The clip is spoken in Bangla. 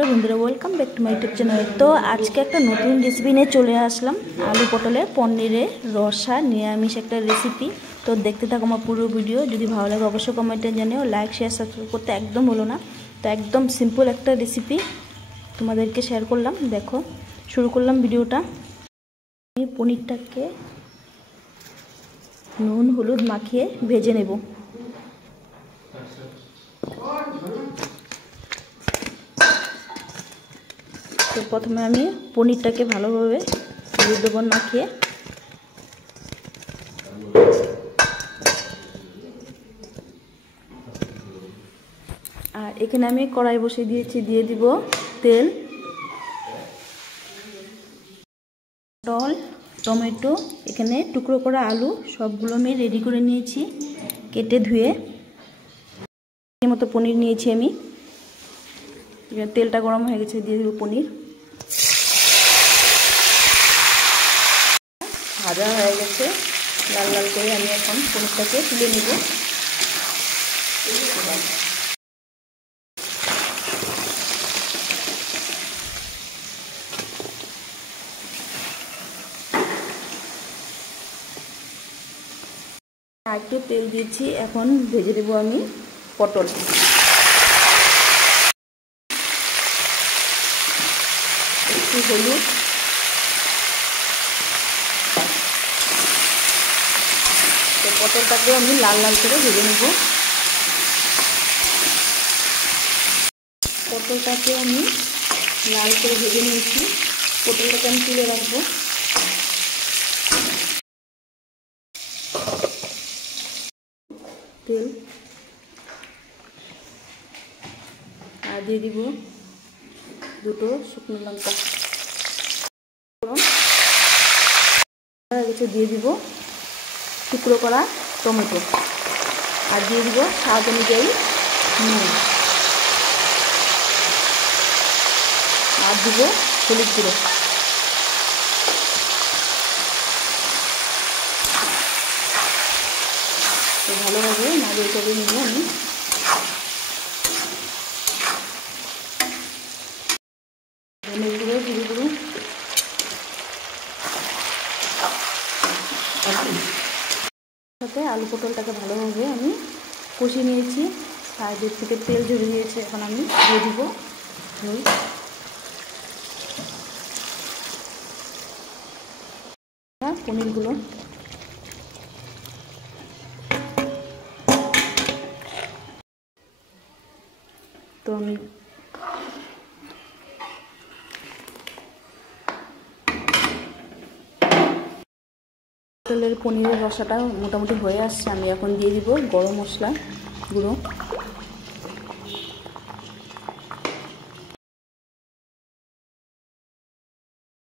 তো বন্ধুরা welcome back to my YouTube channel. তো আজকে একটা নতুন রেসিপি নিয়ে চলে আসলাম, আলু পটলের পনিরের রসা নিরামিষ একটা রেসিপি। তো দেখতে থাকো আমার পুরো ভিডিও। যদি ভালো লাগে অবশ্যই কমেন্টে জানিও, লাইক শেয়ার সাবস্ক্রাইব করতে একদম ভুলো না। তো একদম সিম্পল একটা রেসিপি তোমাদেরকে শেয়ার করলাম। দেখো শুরু করলাম ভিডিওটা। আমি পনিরটাকে নুন হলুদ মাখিয়ে ভেজে নেব। তো প্রথমে আমি পনিরটাকে ভালোভাবে হলুদ লবণ মাখিয়ে আর এখানে আমি কড়াই বসিয়ে দিয়েছি, দিয়ে দিব তেল, পটল, টমেটো, এখানে টুকরো করা আলু সবগুলো আমি রেডি করে নিয়েছি, কেটে ধুয়ে এই মতো পনির নিয়েছি আমি। তেলটা গরম হয়ে গেছে, দিয়ে দিব পনির। ভাজা হয়ে গেছে লাল লাল করে, আমি এখন পনিরটাকে তুলে নেব। একটু তেল দিয়েছি, এখন ভেজে দেবো আমি পটল। একটু হলুদ, তো পটলটাকে আমি লাল লাল করে ভেজে নেব। পটলটাকে আমি লাল করে ভেজে নিয়েছি, পটলটাকে আমি তুলে রাখবো। তেল আর দিয়ে দিব দুটো শুকনো লঙ্কা, দিয়ে দিব টুকরো করা টমেটো, আর দিয়ে দিব স্বাদ অনুযায়ী নুন, আর দিব হলুদ গুঁড়ো। তো ভালোভাবে নাড়িয়ে চালিয়ে নিব আমি। ধনে গুঁড়ো, জিরে গুঁড়ো, সাথে আলু পটলটাকে ভালোভাবে আমি কষিয়ে নিয়েছি। সাইডের থেকে তেল ঝরে দিয়েছে, এখন আমি দিয়ে দিব ঝোল। পনিরগুলো তো আমি পটলের পনিরের রসাটা মোটামুটি হয়ে আসছে। আমি এখন দিয়ে দিব গরম মশলা গুঁড়ো,